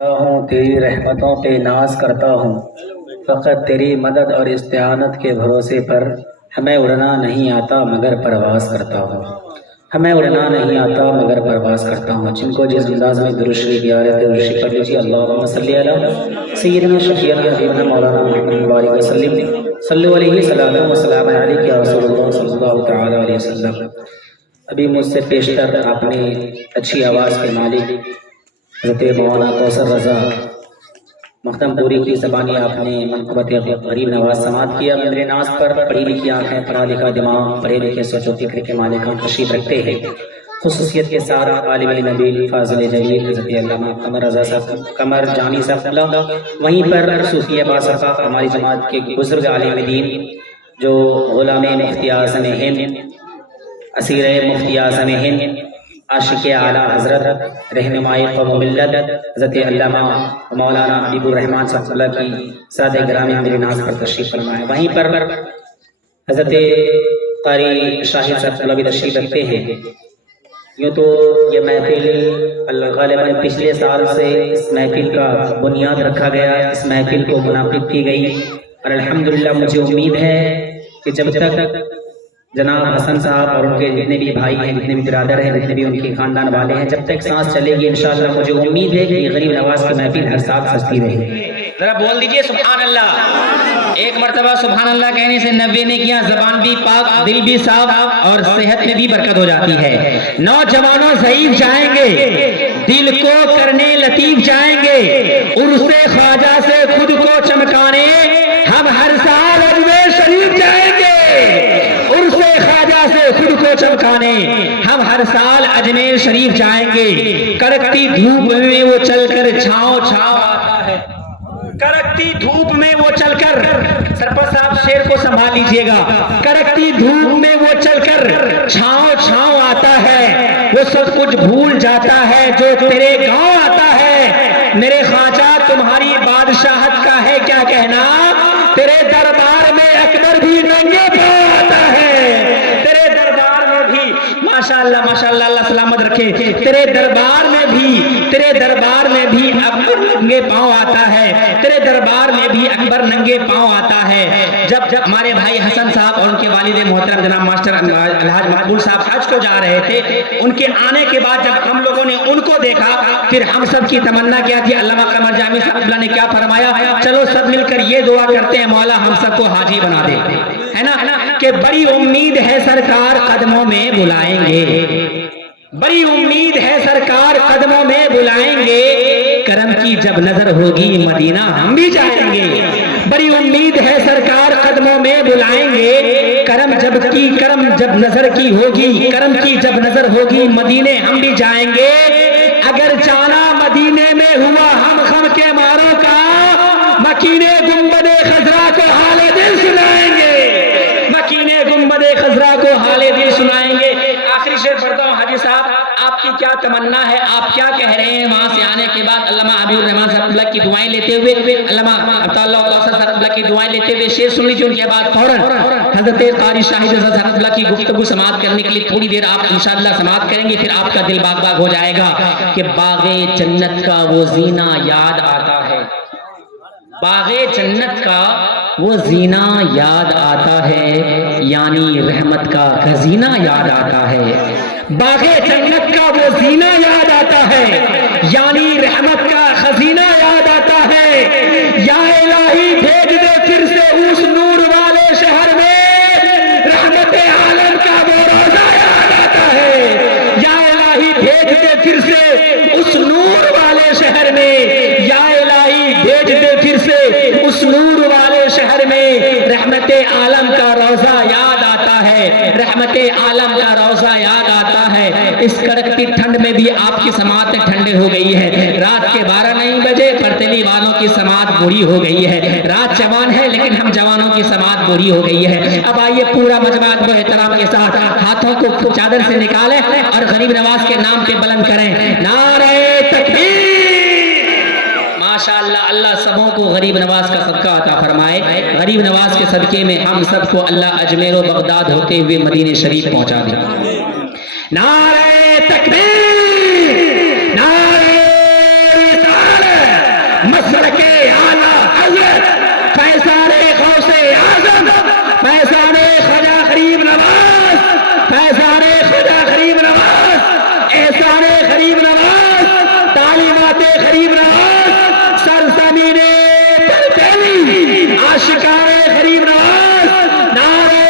ہوں تیری رحمتوں پہ ناز کرتا ہوں، فقط تیری مدد اور استعانت کے بھروسے پر ہمیں اڑنا نہیں آتا مگر پرواز کرتا ہوں، ہمیں اڑنا نہیں آتا مگر پرواز کرتا ہوں۔ جن کو جس انداز میں درود شریف یا آیت درود شریف پڑھ لیجیے۔ اللہم صلی علی سیدنا شفیعنا حبیبنا مولانا محمد وآلہ وسلم، صلو علیہ صلاۃ و سلام علیک یا رسول اللہ صلی اللہ تعالی علیہ وسلم۔ ابھی مجھ سے پیشتر آپ نے اچھی آواز کے مالک حضرت مولانا کوثر رضا مختم پوری کی زبانی آپ نے منقبت غریب نواز سماعت کیا۔ میرے ناز پر پڑھی لکھی آنکھیں، پڑھا لکھا دماغ، پڑھے لکھے سوچ و فکر کے مالکان تشریف رکھتے ہیں۔ خصوصیت کے ساتھ عالم نبیل فاضل جلیل حضرت علامہ قمر رضا صاحب، قمر جانی صاحب اللہ، وہیں پر صوفیہ باصفا ہماری جماعت کے بزرگ عالم دین جو غلام مفتی اعظم ہند، اسیر مفتی اعظم ہند، عاشق اعلیٰ حضرت، رہنمائی قوم و ملت حضرت علامہ مولانا حبیب الرحمن صاحب اللہ کی سادہ گرامی میرے ناز پر تشریف فرمائے۔ وہیں پر حضرت قاری شاہد صاحب اللہ بھی تشریف رکھتے ہیں۔ یوں تو یہ محفل غالباً پچھلے سال سے اس محفل کا بنیاد رکھا گیا، اس محفل کو منعقد کی گئی، اور الحمدللہ مجھے امید ہے کہ جب تک جناب حسن صاحب اور ان کے جتنے بھی بھائی ہیں، جتنے بھی برادر ہیں، جتنے بھی ان کے خاندان والے ہیں، جب تک سانس چلے گی انشاءاللہ مجھے امید ہے کہ یہ غریب نواز کی محفل ہر سال سجتی رہے گی۔ ذرا بول دیجئے سبحان اللہ۔ ایک مرتبہ سبحان اللہ کہنے سے 90 نے کیا، زبان بھی پاک، دل بھی صاف، اور صحت میں بھی برکت ہو جاتی ہے۔ نوجوانوں ضعیف جائیں گے، دل کو کرنے لطیف جائیں گے، عرص خواجہ سے خود کو چمکانے ہم ہر سال اجمیر شریف جائیں گے۔ عرص خواجہ سے خود کو چمکانے ہم ہر سال اجمیر شریف جائیں گے۔ کڑکتی دھوپ میں وہ چل کر چھاؤں چھاؤں آتا ہے، کڑکتی دھوپ میں وہ چل کر، سرپرست صاحب شیر کو سنبھال لیجئے گا، کڑکتی دھوپ میں وہ چل کر چھاؤں چھاؤں آتا ہے، وہ سب کچھ بھول جاتا ہے جو تیرے گاؤں آتا ہے۔ میرے خواجہ تمہاری بادشاہت کا ہے کیا کہنا، تیرے دربار میں اکبر بھی ننگے پاؤں آتا ہے، تیرے دربار میں بھی ماشاءاللہ ماشاءاللہ اللہ سلامت رکھے، تیرے دربار میں بھی اکبر ننگے پاؤں آتا ہے، تیرے دربار میں بھی اکبر ننگے پاؤں آتا ہے۔ جب ہمارے بھائی حسن صاحب اور ان کے والد محترم جناب ماسٹر الحاج مقبول صاحب حج کو جا رہے تھے، ان کے آنے کے بعد جب ہم لوگوں نے ان کو دیکھا، پھر ہم سب کی تمنا کیا تھی، علامہ قمر جامی صاحب اللہ نے کیا فرمایا، چلو سب مل کر یہ دعا کرتے ہیں مولا ہم سب کو حاجی بنا دے، ہے نا، کہ بڑی امید ہے سرکار قدموں میں بلائیں گے، بڑی امید ہے سرکار قدموں میں بلائیں گے، کرم کی جب نظر ہوگی مدینہ ہم بھی جائیں گے، بڑی امید ہے سرکار قدموں میں بلائیں گے، کرم جب نظر کی ہوگی، کرم کی جب نظر ہوگی مدینے ہم بھی جائیں گے، اگر جانا مدینے میں ہوا ہم غم کے ماروں کا، مکین گنبد خضرا کو حال دل سنائیں گے، مکین گنبد خضرا کو حال دل سنائیں گے۔ آخری شعر پڑھتا ہوں، حاجی صاحب آپ کی کیا تمنا ہے، آپ کیا کہہ رہے ہیں وہاں سے آنے کے بعد؟ علامہ حبیب الرحمن صاحب اللہ کی دعائیں لیتے ہوئے، علامہ عطاءاللہ کوثر صاحب اللہ کی دعائیں لیتے ہوئے شعر سن لیجیے، ان کے بعد فوراً حضرت قاری شاہد رضا صاحب اللہ کی گفتگو سماعت کرنے کے لیے تھوڑی دیر آپ انشاءاللہ سماعت کریں گے، پھر آپ کا دل باغ باغ ہو جائے گا کہ باغ جنت کا وہ زینہ یاد آتا ہے، باغ جنت کا وہ زینہ یاد آتا ہے، یعنی رحمت کا خزینہ یاد آتا ہے، باغ جنت کا وہ زینہ یاد آتا ہے، یعنی رحمت کا خزینہ یاد آتا ہے، یا الہی بھیج دے پھر سے اس نور والے شہر میں، رحمت عالم کا وہ روزہ یاد آتا ہے، یا الہی بھیج دے پھر سے اس نور والے شہر میں، یا الہی بھیج دے پھر سے اس نور والے شہر میں، رحمت عالم کا روزہ یاد آتا ہے، رحمت عالم کا روزہ یاد آتا ہے۔ اس کڑکتی ٹھنڈ میں بھی آپ کی سماعت ٹھنڈے ہو گئی ہے، رات کے 12 نہیں بجے پرتلی والوں کی سماعت بری ہو گئی ہے، رات جوان ہے لیکن ہم جوانوں کی سماعت بری ہو گئی ہے۔ اب آئیے پورا مجمع ادب و احترام کے ساتھ ہاتھوں کو چادر سے نکالیں اور غریب نواز کے نام پہ بلند کریں، نعرہ تکبیر۔ ماشاءاللہ اللہ سبوں کو غریب نواز کا صدقہ عطا فرمائے، غریب نواز کے صدقے میں ہم سب کو اللہ اجمیر و بغداد ہوتے ہوئے مدینہ شریف پہنچا دے۔ نعرہ تکبیر، نعرہ رسالت۔ مسلک اعلیٰ حضرت فیضان غوث اعظم فیضان خواجہ غریب نواز فیضان خواجہ غریب نواز احسان غریب نواز تعلیمات غریب نواز سرزمین تلتلی عاشقان غریب نواز نعرہ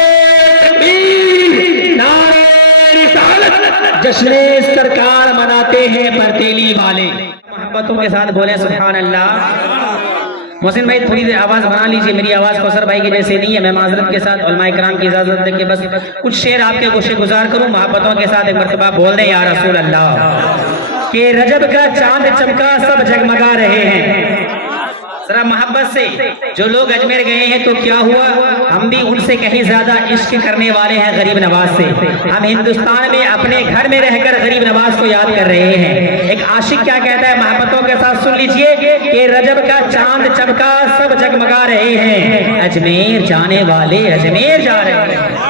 تکبیر نعرہ رسالت جشن سرکار مناتے ہیں پرتیلی والے محبتوں کے ساتھ بولیں سبحان اللہ محسن بھائی تھوڑی دیر آواز بنا لیجئے میری آواز کوثر بھائی کی جیسے نہیں ہے میں معذرت کے ساتھ علماء کرام کی اجازت دے کے بس کچھ شعر آپ کے گوشے گزار کروں محبتوں کے ساتھ ایک مرتبہ بول دیں یا رسول اللہ کہ رجب کا چاند چمکا سب جگمگا رہے ہیں ذرا محبت سے جو لوگ اجمیر گئے ہیں تو کیا ہوا ہم بھی ان سے کہیں زیادہ عشق کرنے والے ہیں غریب نواز سے ہم ہندوستان میں اپنے گھر میں رہ کر غریب نواز کو یاد کر رہے ہیں ایک عاشق کیا کہتا ہے محبتوں کے ساتھ سن لیجئے کہ رجب کا چاند چمکا سب جگمگا رہے ہیں اجمیر جانے والے اجمیر جا رہے ہیں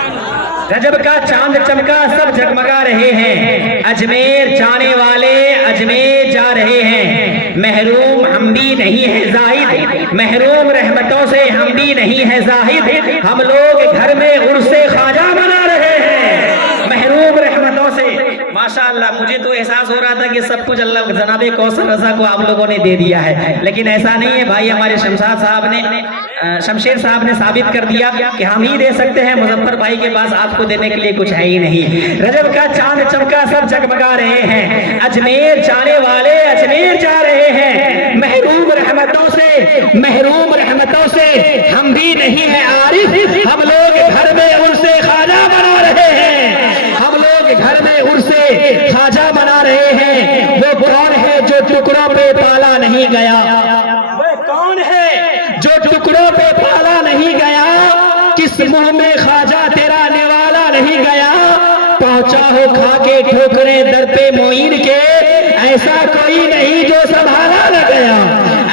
رجب کا چاند چمکا سب جگمگا رہے ہیں اجمیر جانے والے اجمیر جا رہے ہیں محروم ہم بھی نہیں ہے زاہد محروم رحمتوں سے ہم بھی نہیں ہے زاہد ہم لوگ گھر میں عرس خواجہ منا رہے ہیں محروم رحمتوں سے ماشاءاللہ مجھے تو احساس ہو رہا تھا کہ سب کچھ اللہ جناب کوثر رضا کو آپ لوگوں نے دے دیا ہے لیکن ایسا نہیں ہے بھائی ہمارے شمشیر صاحب نے ثابت کر دیا کہ ہم ہی دے سکتے ہیں مظفر بھائی کے پاس آپ کو دینے کے لیے کچھ ہے ہی نہیں رجب کا چاند چمکا سب جگمگا رہے ہیں اجمیر جانے والے اجمیر جا رہے ہیں محروم رحمتوں سے ہم بھی نہیں ہیں عارف ہم لوگ گھر میں عرس خواجہ بنا رہے ہیں ہم لوگ گھر میں عرس خواجہ بنا رہے ہیں وہ کون ہے جو ٹکڑوں پہ پالا نہیں گیا وہ کون ہے جو ٹکڑوں پہ پالا نہیں گیا کس منہ میں خواجہ تیرا نوالا نہیں گیا پہنچا ہو کھا کے ٹھوکریں در پہ معین کے ایسا کوئی نہیں جو سنبھالا نہ گیا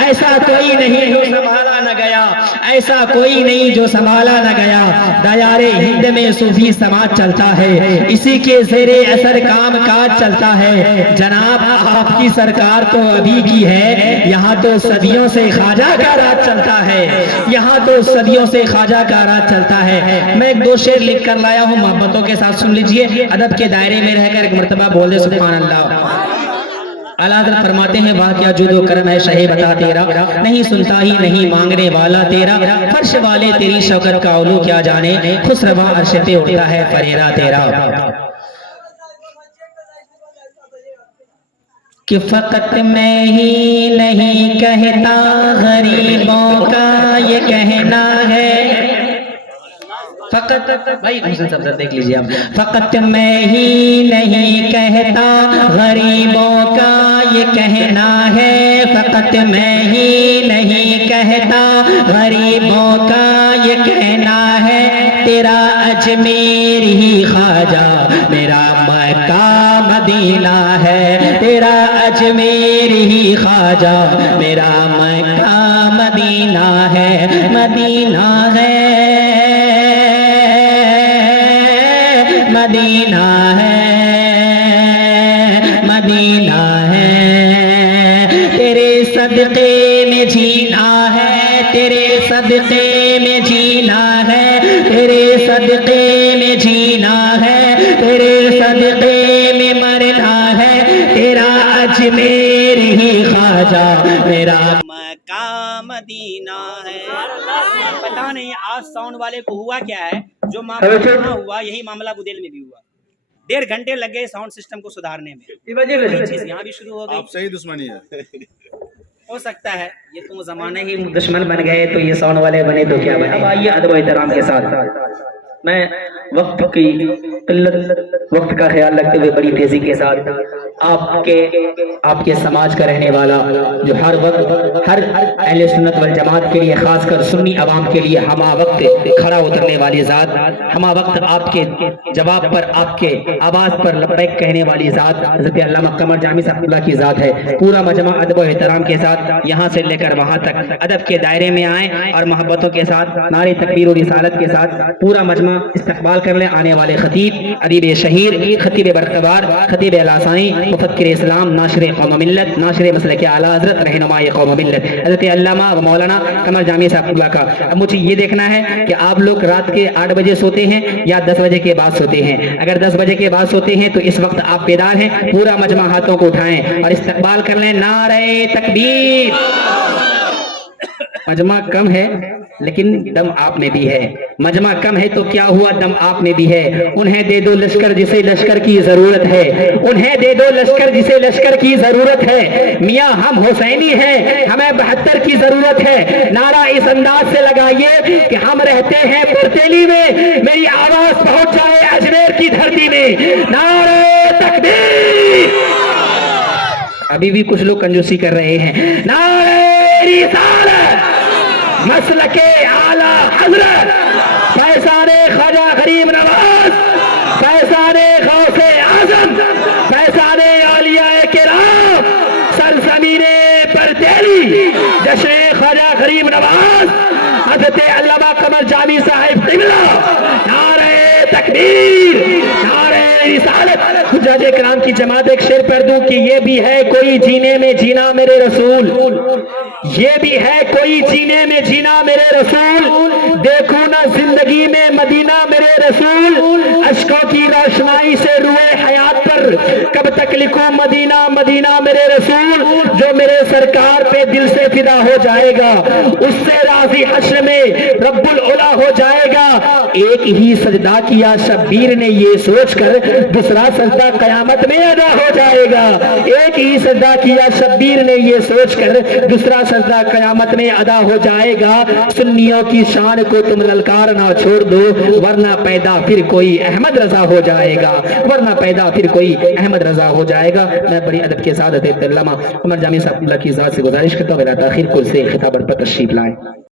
ایسا کوئی نہیں جو سنبھالا نہ گیا ایسا کوئی نہیں جو سنبھالا نہ گیا دیار ہند میں صوفی سماج چلتا ہے اسی کے زیر اثر کام کاج چلتا ہے جناب آپ کی سرکار تو ابھی کی ہے یہاں تو صدیوں سے خواجہ کا راج چلتا ہے یہاں تو صدیوں سے خواجہ کا راج چلتا ہے میں ایک دو شعر لکھ کر لایا ہوں محبتوں کے ساتھ سن لیجئے ادب کے دائرے میں رہ کر ایک مرتبہ بول دے سبحان اللہ اعلیٰ حضرت فرماتے ہیں واہ کیا جود و کرم ہے شہ بتا تیرا نہیں سنتا ہی نہیں مانگنے والا تیرا فرش والے تیری شوکت کا علو کیا جانے خسرواں عرش پہ اٹھتا ہے فریرا تیرا کہ فقط میں ہی نہیں کہتا غریبوں کا یہ کہنا ہے فقط بھائی حسن صاحب دیکھ لیجیے آپ فقط میں ہی نہیں کہتا غریبوں کا یہ کہنا ہے فقط میں ہی نہیں کہتا غریبوں کا یہ کہنا ہے تیرا اجمیر ہی خواجہ میرا مکہ مدینہ ہے تیرا اجمیر ہی خواجہ میرا مکہ مدینہ ہے مدینہ ہے مدینہ ہے مدینہ ہے تیرے صدقے میں جینا ہے تیرے صدقے میں جینا ہے تیرے صدقے میں جینا ہے تیرے صدقے میں مرنا ہے تیرا اجمیر ہی خواجہ میرا مکہ مدینہ ہے پتہ نہیں آج ساؤنڈ والے کو ہوا کیا ہے جو معاملہ ہوا یہی معاملہ بدیل میں بھی ہوا 1.5 گھنٹے لگ گئے ساؤنڈ سسٹم کو سدھارنے میں چیز یہاں بھی شروع ہو گئی آپ صحیح دشمنی ہے ہو سکتا ہے یہ تم زمانے ہی دشمن بن گئے تو یہ ساؤنڈ والے بنے تو کیا بنے اب آئیے ادب و احترام کے ساتھ میں وقت کی قلت وقت کا خیال رکھتے ہوئے بڑی تیزی کے ساتھ آپ کے سماج کا رہنے والا جو ہر وقت ہر اہل سنت والجماعت کے لیے خاص کر سنی عوام کے لیے ہما وقت کھڑا اترنے والی ذات ہما وقت آپ کے جواب پر آپ کے آواز پر لبیک کہنے والی ذات حضرت علامہ قمر جامی صاحب اللہ کی ذات ہے پورا مجمع ادب و احترام کے ساتھ یہاں سے لے کر وہاں تک ادب کے دائرے میں آئیں اور محبتوں کے ساتھ نعرے تکبیر و رسالت کے ساتھ پورا مجمع استقبال کر لے آنے والے خطیب ادیب شہیر خطیب برقبار خطیب الاسانی مفکر اسلام، ناشر قوم و ملت، ناشر مسلک اعلیٰ حضرت، رہنماء قوم و ملت حضرت علامہ و مولانا قمر جامی صاحب اللہ کا۔ اب مجھے یہ دیکھنا ہے کہ آپ لوگ رات کے 8 بجے سوتے ہیں یا 10 بجے کے بعد سوتے ہیں۔ اگر 10 بجے کے بعد سوتے ہیں تو اس وقت آپ بیدار ہیں، پورا مجمع ہاتھوں کو اٹھائیں اور استقبال کر لیں نعرہ تکبیر۔ مجمع کم ہے لیکن دم آپ میں بھی ہے، مجمع کم ہے تو کیا ہوا، دم آپ میں بھی ہے۔ انہیں دے دو لشکر جسے لشکر کی ضرورت ہے، انہیں دے دو لشکر جسے لشکر کی ضرورت ہے۔ میاں ہم حسینی ہیں، ہمیں 72 کی ضرورت ہے۔ نعرہ اس انداز سے لگائیے کہ ہم رہتے ہیں پرتیلی میں، میری آواز پہنچ جائے اجمیر کی دھرتی میں۔ نعرہ تکبیر۔ ابھی بھی کچھ لوگ کنجوسی کر رہے ہیں۔ نعرہ رسالت، مسلک اعلیٰ حضرت، فیضان خواجہ غریب نواز، فیضان غوث اعظم، فیضان اولیاء کرام، سرزمین پرتیلی، جشن خواجہ غریب نواز، حضرت علامہ قمر جامی صاحب قبلہ۔ نعرہ تکبیر، نعرہ رسالت۔ حجاج کرام کی جماعت ایک شعر پڑھ دوں کہ یہ بھی ہے کوئی جینے میں جینا میرے رسول، یہ بھی ہے کوئی جینے میں جینا میرے رسول، دیکھو نا زندگی میں مدینہ میرے رسول، اشکوں کی روشنائی سے روئے حیات پر کب تک لکھوں مدینہ مدینہ میرے رسول، جو میرے سرکار پہ دل سے فدا ہو جائے گا اس سے راضی حشر میں رب العلا ہو جائے گا۔ ایک ہی سجدہ کیا شبیر نے یہ سوچ کر دوسرا سجدہ قیامت میں ادا ہو جائے گا، ایک ہی سجدہ کیا شبیر نے یہ سوچ کر دوسرا سجدہ قیامت میں ادا ہو جائے گا۔ سنیوں کی شان کو تم للکارنا چھوڑ دو ورنہ پیدا پھر کوئی احمد رضا ہو جائے گا، ورنہ پیدا پھر کوئی احمد رضا ہو جائے گا۔ میں بڑی ادب کے ساتھ علامہ قمر جامی صاحب اللہ کی ذات سے گزارش کرتا ہوں بلا تاخیر کل سے خطاب پر تشریف لائیں۔